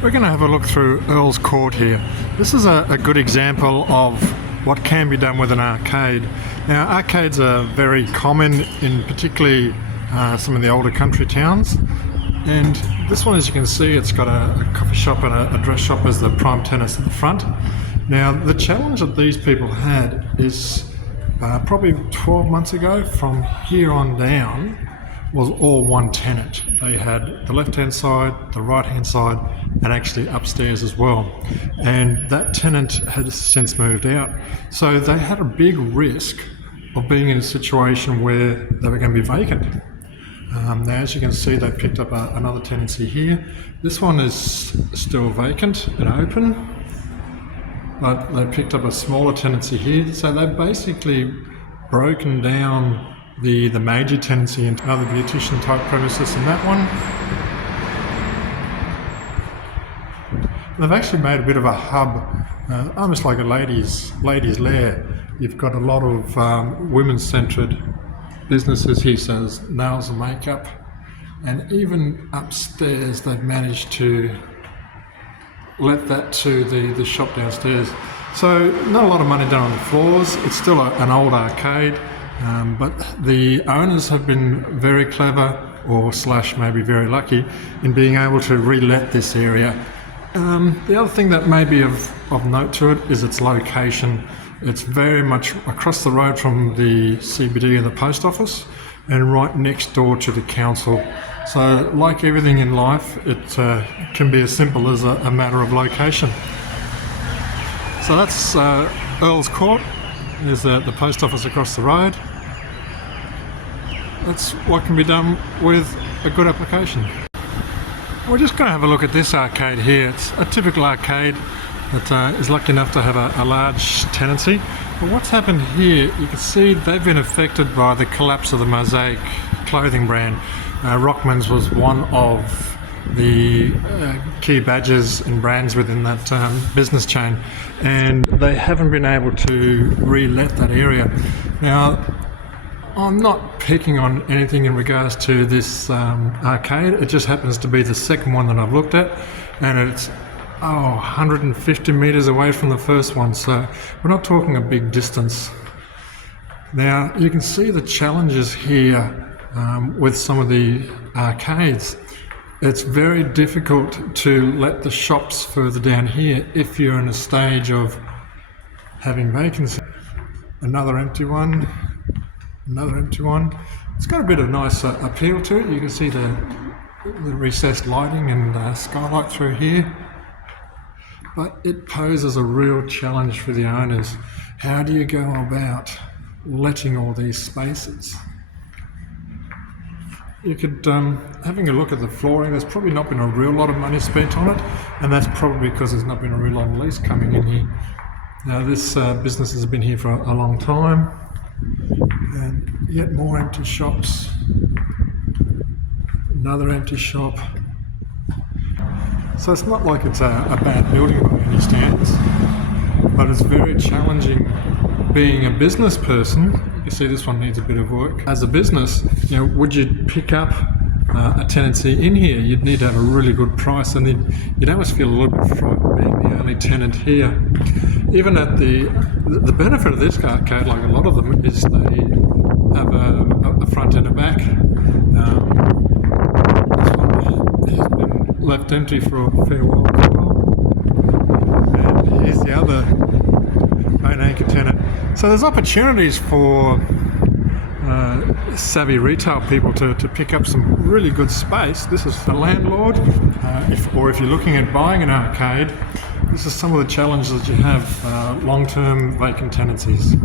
We're going to have a look through Earl's Court here. This is a good example of what can be done with an arcade. Now, arcades are very common in particularly some of the older country towns. And this one, as you can see, it's got a coffee shop and a dress shop as the prime tenants at the front. Now, the challenge that these people had is probably 12 months ago, from here on down, was all one tenant. They had the left-hand side, the right-hand side, and actually upstairs as well. And that tenant has since moved out. So they had a big risk of being in a situation where they were going to be vacant. Now, as you can see, they picked up another tenancy here. This one is still vacant and open, but they picked up a smaller tenancy here. So they've basically broken down the major tenancy into another beautician type premises in that one. They've actually made a bit of a hub, almost like a ladies' lair. You've got a lot of women-centred businesses here, so there's nails and makeup, and even upstairs they've managed to let that to the shop downstairs. So not a lot of money done on the floors. It's still an old arcade. But the owners have been very clever, or slash maybe very lucky, in being able to re-let this area. The other thing that may be of note to it is its location. It's very much across the road from the CBD and the post office, and right next door to the council. So like everything in life, it can be as simple as a matter of location. So that's Earl's Court. There's the post office across the road. That's what can be done with a good application. We're just going to have a look at this arcade here. It's a typical arcade that is lucky enough to have a large tenancy. But what's happened here, you can see they've been affected by the collapse of the Mosaic clothing brand. Rockman's was one of the key badges and brands within that business chain, and they haven't been able to re-let that area. Now, I'm not picking on anything in regards to this arcade. It just happens to be the second one that I've looked at, and it's 150 metres away from the first one, so we're not talking a big distance. Now, you can see the challenges here with some of the arcades. It's very difficult to let the shops further down here if you're in a stage of having vacancy. Another empty one, another empty one. It's got a bit of nice appeal to it. You can see the recessed lighting and skylight through here. But it poses a real challenge for the owners. How do you go about letting all these spaces? You could, having a look at the flooring, there's probably not been a real lot of money spent on it, and that's probably because there's not been a real long lease coming in here. Now, this business has been here for a long time, and yet more empty shops. Another empty shop. So it's not like it's a bad building by any standards, but it's very challenging being a business person. You see this one needs a bit of work. As a business, would you pick up a tenancy in here? You'd need to have a really good price, and you'd almost feel a little bit frightened being the only tenant here. Even at the benefit of this arcade, like a lot of them, is they have a front and a back. This one has been left empty for a fair while as well. And here's the other main anchor tenant. So there's opportunities for savvy retail people to pick up some really good space. This is for landlord, if you're looking at buying an arcade, this is some of the challenges that you have, long-term vacant tenancies.